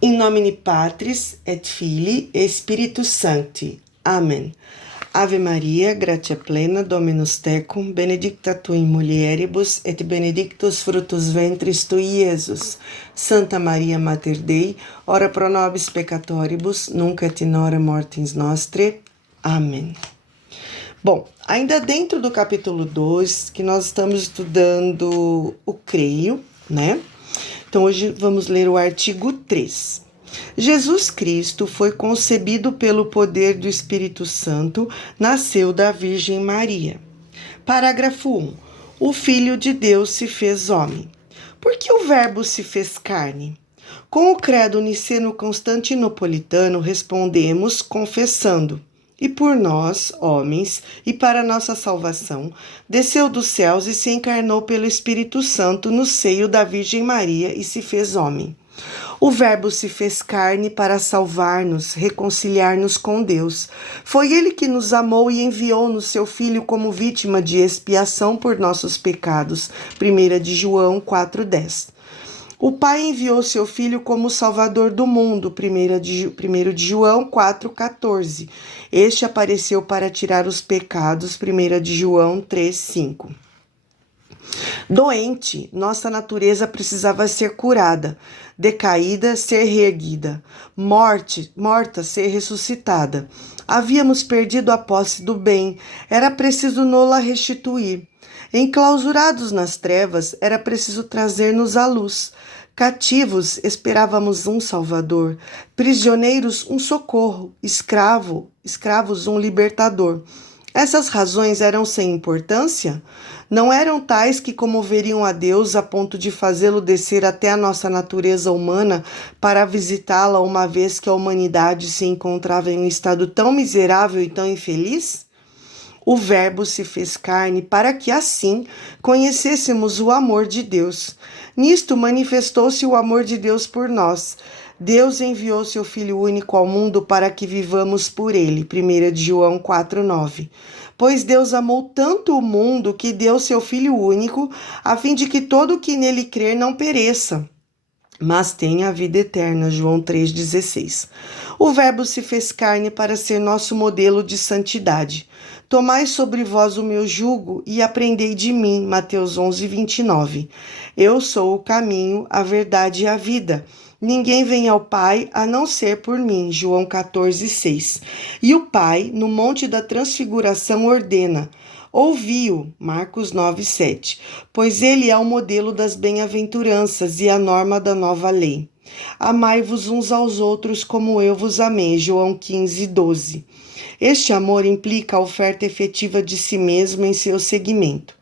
In nomine Patris et Filii et Spiritus Sancti. Amen. Ave Maria, gratia plena, Dominus tecum, benedicta tu in mulieribus, et benedictus fructus ventris tui, Iesus. Santa Maria Mater Dei, ora pro nobis peccatoribus, nunc et in hora mortis nostre. Amém. Bom, ainda dentro do capítulo 2, que nós estamos estudando o creio, né? Então, hoje vamos ler o artigo 3. Jesus Cristo foi concebido pelo poder do Espírito Santo, nasceu da Virgem Maria. Parágrafo 1. O Filho de Deus se fez homem. Por que o Verbo se fez carne? Com o credo niceno-constantinopolitano, respondemos confessando: e por nós, homens, e para nossa salvação, desceu dos céus e se encarnou pelo Espírito Santo no seio da Virgem Maria e se fez homem. O Verbo se fez carne para salvar-nos, reconciliar-nos com Deus. Foi Ele que nos amou e enviou-nos seu Filho como vítima de expiação por nossos pecados. 1 de João 4,10. O Pai enviou seu Filho como Salvador do mundo, 1 de João 4,14. Este apareceu para tirar os pecados, 1 de João 3,5. Doente, nossa natureza precisava ser curada, decaída, ser reerguida, morta, ser ressuscitada. Havíamos perdido a posse do bem, era preciso nola restituir. Enclausurados nas trevas, era preciso trazer-nos à luz. Cativos, esperávamos um Salvador. Prisioneiros, um socorro. Escravos, um libertador. Essas razões eram sem importância? Não eram tais que comoveriam a Deus a ponto de fazê-lo descer até a nossa natureza humana para visitá-la uma vez que a humanidade se encontrava em um estado tão miserável e tão infeliz? O Verbo se fez carne para que assim conhecêssemos o amor de Deus. Nisto manifestou-se o amor de Deus por nós. Deus enviou seu Filho único ao mundo para que vivamos por ele. 1 de João 4,9. Pois Deus amou tanto o mundo que deu seu Filho único, a fim de que todo o que nele crer não pereça, mas tenha a vida eterna. João 3,16. O Verbo se fez carne para ser nosso modelo de santidade. Tomai sobre vós o meu jugo e aprendei de mim. Mateus 11,29. Eu sou o caminho, a verdade e a vida. Ninguém vem ao Pai a não ser por mim. João 14,6. E o Pai, no Monte da Transfiguração, ordena: ouvi-o. Marcos 9,7. Pois ele é o modelo das bem-aventuranças e a norma da nova lei. Amai-vos uns aos outros como eu vos amei. João 15,12. Este amor implica a oferta efetiva de si mesmo em seu seguimento.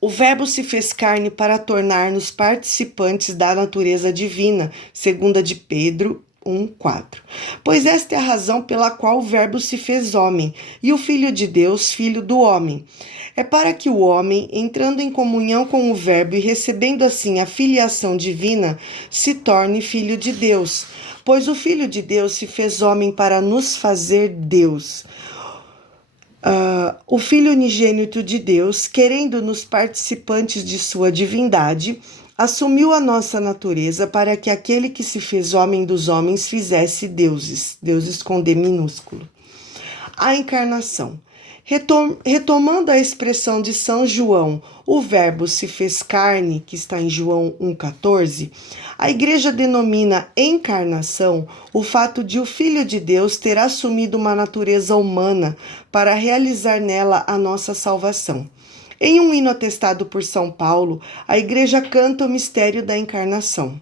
O Verbo se fez carne para tornar-nos participantes da natureza divina, 2 de Pedro 1,4. Pois esta é a razão pela qual o Verbo se fez homem, e o Filho de Deus, filho do homem. É para que o homem, entrando em comunhão com o Verbo e recebendo assim a filiação divina, se torne filho de Deus. Pois o Filho de Deus se fez homem para nos fazer Deus. O Filho unigênito de Deus, querendo-nos participantes de sua divindade, assumiu a nossa natureza para que aquele que se fez homem dos homens fizesse deuses com D minúsculo. A encarnação. Retomando a expressão de São João, o Verbo se fez carne, que está em João 1,14, a Igreja denomina encarnação o fato de o Filho de Deus ter assumido uma natureza humana para realizar nela a nossa salvação. Em um hino atestado por São Paulo, a Igreja canta o mistério da encarnação.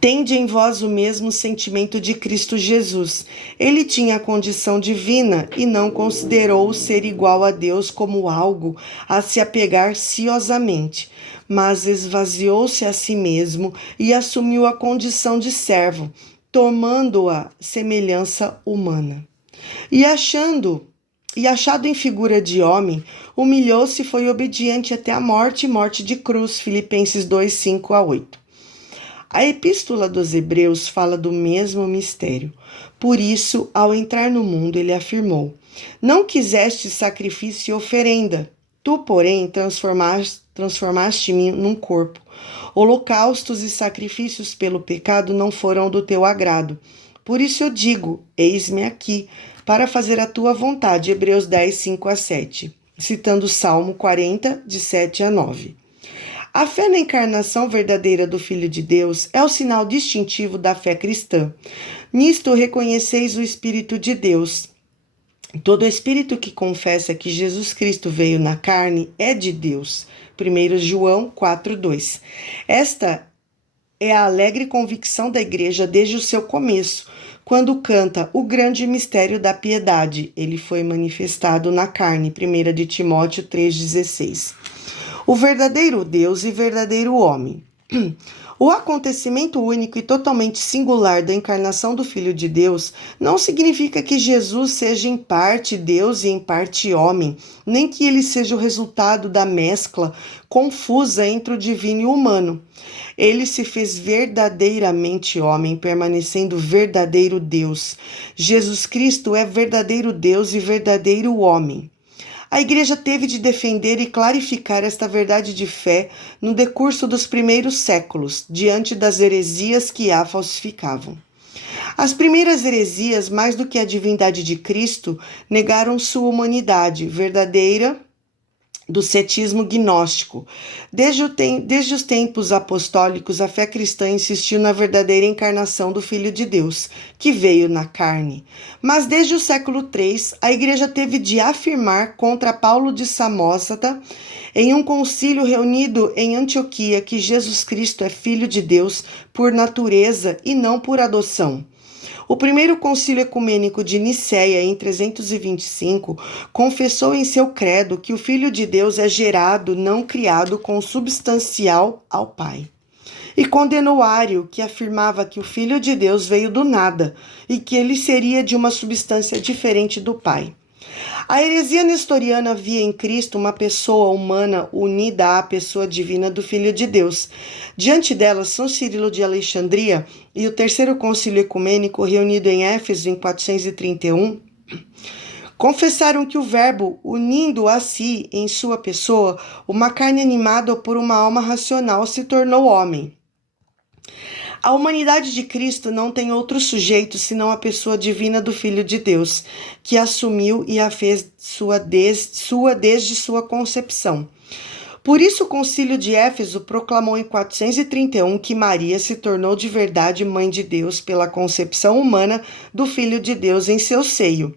Tende em vós o mesmo sentimento de Cristo Jesus. Ele tinha a condição divina e não considerou o ser igual a Deus como algo a se apegar ciosamente, mas esvaziou-se a si mesmo e assumiu a condição de servo, tomando-a semelhança humana. E achado em figura de homem, humilhou-se e foi obediente até a morte de cruz. Filipenses 2:5-8. A Epístola dos Hebreus fala do mesmo mistério. Por isso, ao entrar no mundo, ele afirmou: não quiseste sacrifício e oferenda, Tu, porém, transformaste-me num corpo. Holocaustos e sacrifícios pelo pecado não foram do teu agrado. Por isso eu digo, eis-me aqui, para fazer a tua vontade. Hebreus 10, 5-7. Citando o Salmo 40, de 7 a 9. A fé na encarnação verdadeira do Filho de Deus é o sinal distintivo da fé cristã. Nisto reconheceis o Espírito de Deus. Todo espírito que confessa que Jesus Cristo veio na carne é de Deus. 1 João 4,2. Esta é a alegre convicção da igreja desde o seu começo, quando canta o grande mistério da piedade. Ele foi manifestado na carne. 1 de Timóteo 3,16. O verdadeiro Deus e verdadeiro homem. O acontecimento único e totalmente singular da encarnação do Filho de Deus não significa que Jesus seja em parte Deus e em parte homem, nem que ele seja o resultado da mescla confusa entre o divino e o humano. Ele se fez verdadeiramente homem, permanecendo verdadeiro Deus. Jesus Cristo é verdadeiro Deus e verdadeiro homem. A Igreja teve de defender e clarificar esta verdade de fé no decurso dos primeiros séculos, diante das heresias que a falsificavam. As primeiras heresias, mais do que a divindade de Cristo, negaram sua humanidade verdadeira do cetismo gnóstico. Desde os tempos apostólicos, a fé cristã insistiu na verdadeira encarnação do Filho de Deus, que veio na carne. Mas desde o século III, a Igreja teve de afirmar contra Paulo de Samósata, em um concílio reunido em Antioquia, que Jesus Cristo é Filho de Deus por natureza e não por adoção. O primeiro concílio ecumênico de Nicéia, em 325, confessou em seu credo que o Filho de Deus é gerado, não criado, consubstancial ao Pai. E condenou Ário, que afirmava que o Filho de Deus veio do nada e que ele seria de uma substância diferente do Pai. A heresia nestoriana via em Cristo uma pessoa humana unida à pessoa divina do Filho de Deus. Diante dela, São Cirilo de Alexandria e o Terceiro Concílio Ecumênico, reunido em Éfeso em 431, confessaram que o Verbo, unindo a si em sua pessoa uma carne animada por uma alma racional, se tornou homem. A humanidade de Cristo não tem outro sujeito senão a pessoa divina do Filho de Deus, que assumiu e a fez sua desde sua concepção. Por isso o Concílio de Éfeso proclamou em 431 que Maria se tornou de verdade mãe de Deus pela concepção humana do Filho de Deus em seu seio.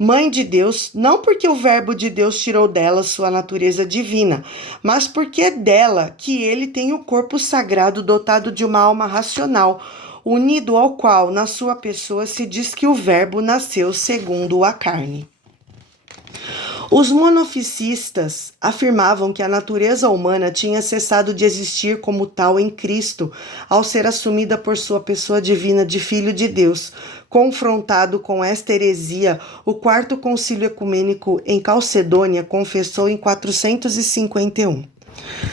Mãe de Deus, não porque o Verbo de Deus tirou dela sua natureza divina, mas porque é dela que ele tem o corpo sagrado dotado de uma alma racional, unido ao qual, na sua pessoa, se diz que o Verbo nasceu segundo a carne. Os monofisistas afirmavam que a natureza humana tinha cessado de existir como tal em Cristo, ao ser assumida por sua pessoa divina de Filho de Deus. Confrontado com esta heresia, o Quarto Concílio Ecumênico em Calcedônia confessou em 451.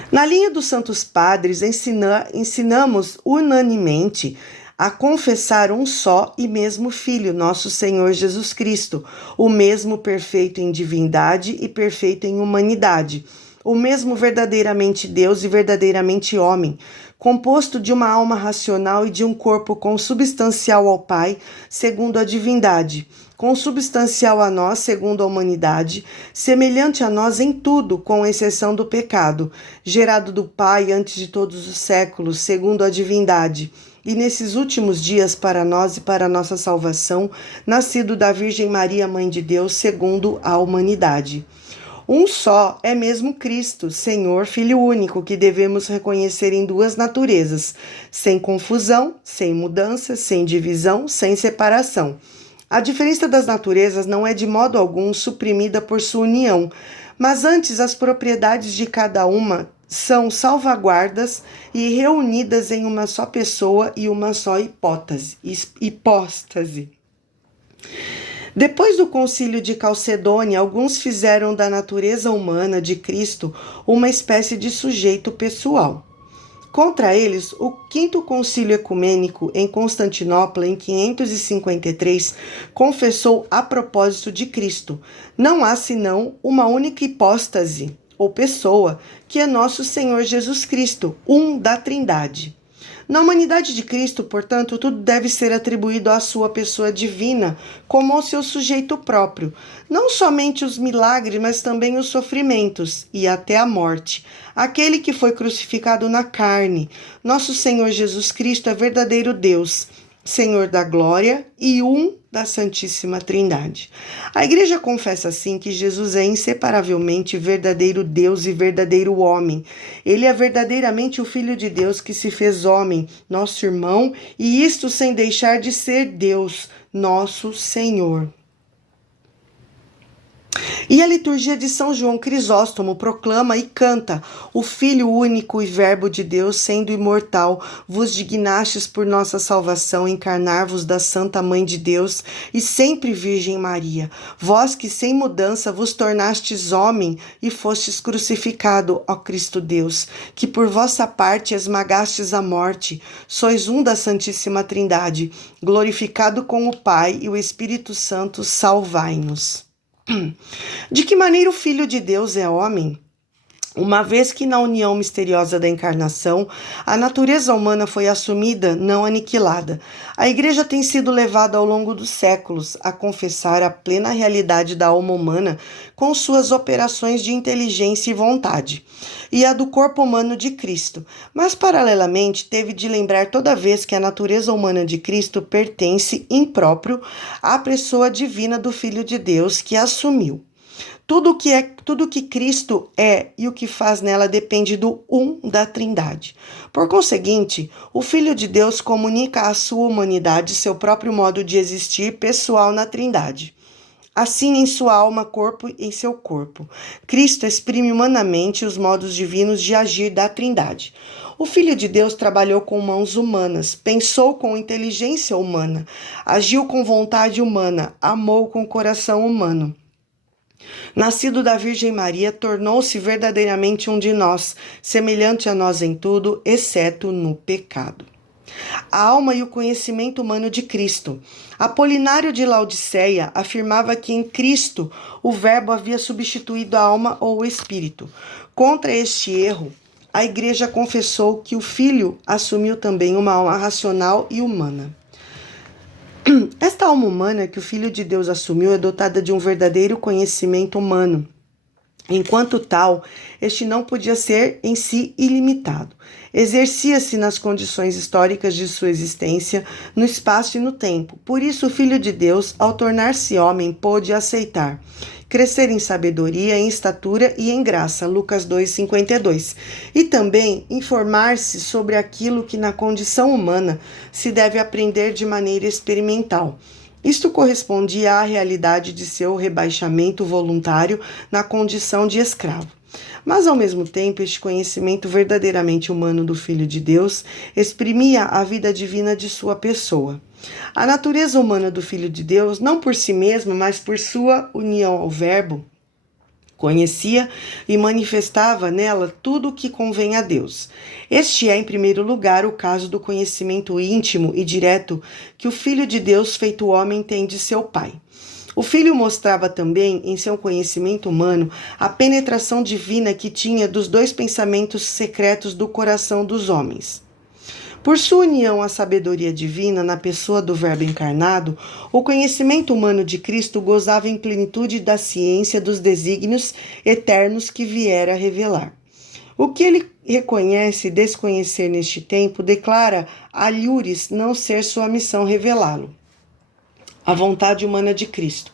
Na linha dos Santos Padres, ensinamos unanimemente a confessar um só e mesmo Filho, nosso Senhor Jesus Cristo, o mesmo perfeito em divindade e perfeito em humanidade, o mesmo verdadeiramente Deus e verdadeiramente homem, composto de uma alma racional e de um corpo consubstancial ao Pai, segundo a divindade, consubstancial a nós, segundo a humanidade, semelhante a nós em tudo, com exceção do pecado, gerado do Pai antes de todos os séculos, segundo a divindade, e nesses últimos dias para nós e para nossa salvação, nascido da Virgem Maria, Mãe de Deus, segundo a humanidade. Um só é mesmo Cristo, Senhor, Filho único, que devemos reconhecer em duas naturezas, sem confusão, sem mudança, sem divisão, sem separação. A diferença das naturezas não é de modo algum suprimida por sua união, mas antes as propriedades de cada uma são salvaguardas e reunidas em uma só pessoa e uma só hipóstase. Depois do Concílio de Calcedônia, alguns fizeram da natureza humana de Cristo uma espécie de sujeito pessoal. Contra eles, o Quinto Concílio Ecumênico em Constantinopla, em 553, confessou a propósito de Cristo: não há senão uma única hipóstase, ou pessoa, que é nosso Senhor Jesus Cristo, um da Trindade. Na humanidade de Cristo, portanto, tudo deve ser atribuído à sua pessoa divina, como ao seu sujeito próprio, não somente os milagres, mas também os sofrimentos e até a morte. Aquele que foi crucificado na carne, nosso Senhor Jesus Cristo é verdadeiro Deus, Senhor da glória e um da Santíssima Trindade. A Igreja confessa assim que Jesus é inseparavelmente verdadeiro Deus e verdadeiro homem. Ele é verdadeiramente o Filho de Deus que se fez homem, nosso irmão, e isto sem deixar de ser Deus, nosso Senhor. E a liturgia de São João Crisóstomo proclama e canta: o Filho único e Verbo de Deus, sendo imortal, vos dignastes por nossa salvação encarnar-vos da Santa Mãe de Deus e sempre Virgem Maria. Vós que sem mudança vos tornastes homem e fostes crucificado, ó Cristo Deus, que por vossa parte esmagastes a morte, sois um da Santíssima Trindade, glorificado com o Pai e o Espírito Santo, salvai-nos. De que maneira o Filho de Deus é homem? Uma vez que na união misteriosa da encarnação, a natureza humana foi assumida, não aniquilada. A Igreja tem sido levada ao longo dos séculos a confessar a plena realidade da alma humana com suas operações de inteligência e vontade, e a do corpo humano de Cristo. Mas, paralelamente, teve de lembrar toda vez que a natureza humana de Cristo pertence, impróprio, à pessoa divina do Filho de Deus que a assumiu. Tudo que Cristo é e o que faz nela depende do um da Trindade. Por conseguinte, o Filho de Deus comunica à sua humanidade seu próprio modo de existir pessoal na Trindade. Assim, em sua alma, corpo e em seu corpo, Cristo exprime humanamente os modos divinos de agir da Trindade. O Filho de Deus trabalhou com mãos humanas, pensou com inteligência humana, agiu com vontade humana, amou com coração humano. Nascido da Virgem Maria, tornou-se verdadeiramente um de nós, semelhante a nós em tudo, exceto no pecado. A alma e o conhecimento humano de Cristo. Apolinário de Laodiceia afirmava que em Cristo o Verbo havia substituído a alma ou o espírito. Contra este erro, a Igreja confessou que o Filho assumiu também uma alma racional e humana. Esta alma humana que o Filho de Deus assumiu é dotada de um verdadeiro conhecimento humano. Enquanto tal, este não podia ser em si ilimitado. Exercia-se nas condições históricas de sua existência, no espaço e no tempo. Por isso, o Filho de Deus, ao tornar-se homem, pôde aceitar crescer em sabedoria, em estatura e em graça, Lucas 2,52, e também informar-se sobre aquilo que na condição humana se deve aprender de maneira experimental. Isto correspondia à realidade de seu rebaixamento voluntário na condição de escravo. Mas, ao mesmo tempo, este conhecimento verdadeiramente humano do Filho de Deus exprimia a vida divina de sua pessoa. A natureza humana do Filho de Deus, não por si mesma, mas por sua união ao Verbo, conhecia e manifestava nela tudo o que convém a Deus. Este é, em primeiro lugar, o caso do conhecimento íntimo e direto que o Filho de Deus, feito homem, tem de seu Pai. O Filho mostrava também, em seu conhecimento humano, a penetração divina que tinha dos dois pensamentos secretos do coração dos homens. Por sua união à sabedoria divina na pessoa do Verbo encarnado, o conhecimento humano de Cristo gozava em plenitude da ciência dos desígnios eternos que viera revelar. O que ele reconhece desconhecer neste tempo, declara a Lures não ser sua missão revelá-lo. A vontade humana de Cristo.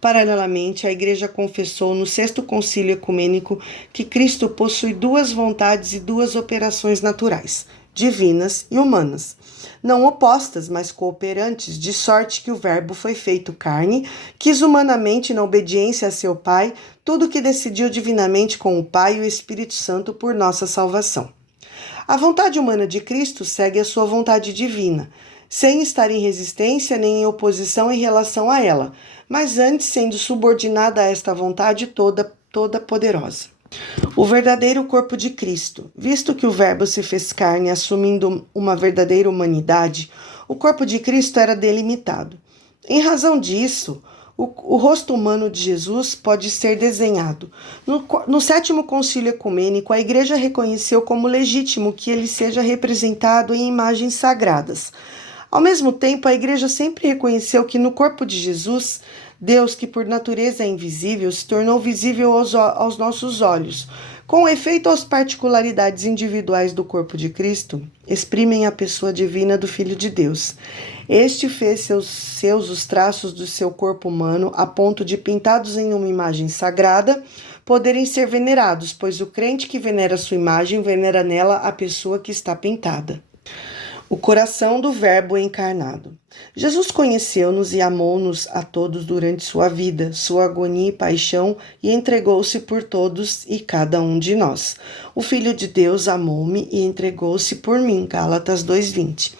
Paralelamente, a Igreja confessou no Sexto Concílio Ecumênico que Cristo possui duas vontades e duas operações naturais, divinas e humanas, não opostas, mas cooperantes, de sorte que o Verbo foi feito carne, quis humanamente, na obediência a seu Pai, tudo o que decidiu divinamente com o Pai e o Espírito Santo por nossa salvação. A vontade humana de Cristo segue a sua vontade divina, sem estar em resistência nem em oposição em relação a ela, mas antes sendo subordinada a esta vontade toda poderosa. O verdadeiro corpo de Cristo. Visto que o Verbo se fez carne, assumindo uma verdadeira humanidade, o corpo de Cristo era delimitado. Em razão disso, O rosto humano de Jesus pode ser desenhado. No sétimo concílio ecumênico, a Igreja reconheceu como legítimo que ele seja representado em imagens sagradas. Ao mesmo tempo, a Igreja sempre reconheceu que no corpo de Jesus, Deus, que por natureza é invisível, se tornou visível aos nossos olhos. Com efeito, as particularidades individuais do corpo de Cristo exprimem a pessoa divina do Filho de Deus. Este fez seus os traços do seu corpo humano, a ponto de, pintados em uma imagem sagrada, poderem ser venerados, pois o crente que venera sua imagem, venera nela a pessoa que está pintada. O coração do Verbo encarnado. Jesus conheceu-nos e amou-nos a todos durante sua vida, sua agonia e paixão, e entregou-se por todos e cada um de nós. O Filho de Deus amou-me e entregou-se por mim. Gálatas 2:20.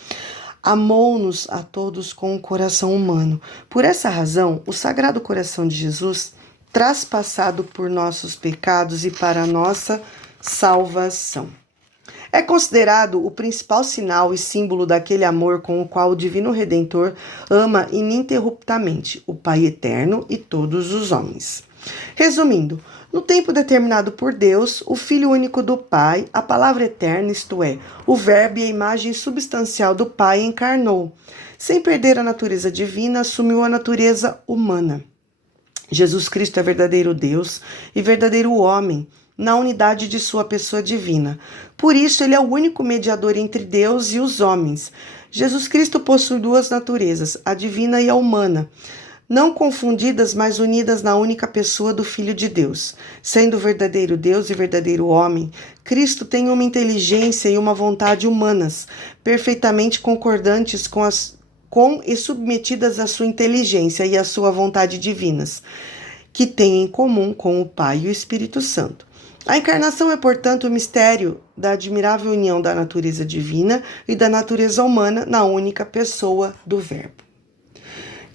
Amou-nos a todos com o coração humano. Por essa razão, o Sagrado Coração de Jesus, traspassado por nossos pecados e para a nossa salvação. É considerado o principal sinal e símbolo daquele amor com o qual o Divino Redentor ama ininterruptamente o Pai Eterno e todos os homens. Resumindo, no tempo determinado por Deus, o Filho único do Pai, a palavra eterna, isto é, o Verbo e a imagem substancial do Pai, encarnou. Sem perder a natureza divina, assumiu a natureza humana. Jesus Cristo é verdadeiro Deus e verdadeiro homem, na unidade de sua pessoa divina. Por isso, ele é o único mediador entre Deus e os homens. Jesus Cristo possui duas naturezas, a divina e a humana, não confundidas, mas unidas na única pessoa do Filho de Deus. Sendo verdadeiro Deus e verdadeiro homem, Cristo tem uma inteligência e uma vontade humanas, perfeitamente concordantes com e submetidas à sua inteligência e à sua vontade divinas, que têm em comum com o Pai e o Espírito Santo. A encarnação é, portanto, o mistério da admirável união da natureza divina e da natureza humana na única pessoa do Verbo.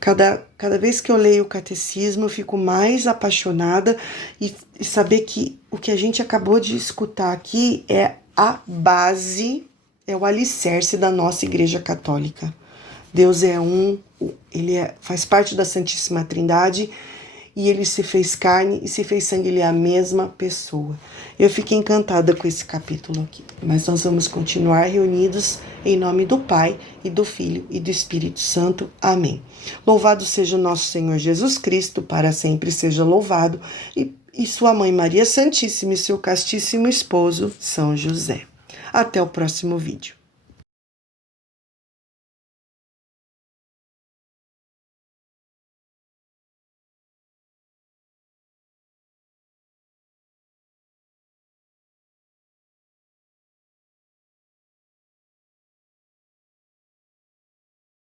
Cada vez que eu leio o catecismo, eu fico mais apaixonada e saber que o que a gente acabou de escutar aqui é a base, é o alicerce da nossa Igreja Católica. Deus é um, faz parte da Santíssima Trindade, e ele se fez carne e se fez sangue, ele é a mesma pessoa. Eu fiquei encantada com esse capítulo aqui, mas nós vamos continuar reunidos em nome do Pai, e do Filho, e do Espírito Santo. Amém. Louvado seja o nosso Senhor Jesus Cristo, para sempre seja louvado, e sua Mãe Maria Santíssima e seu castíssimo esposo, São José. Até o próximo vídeo.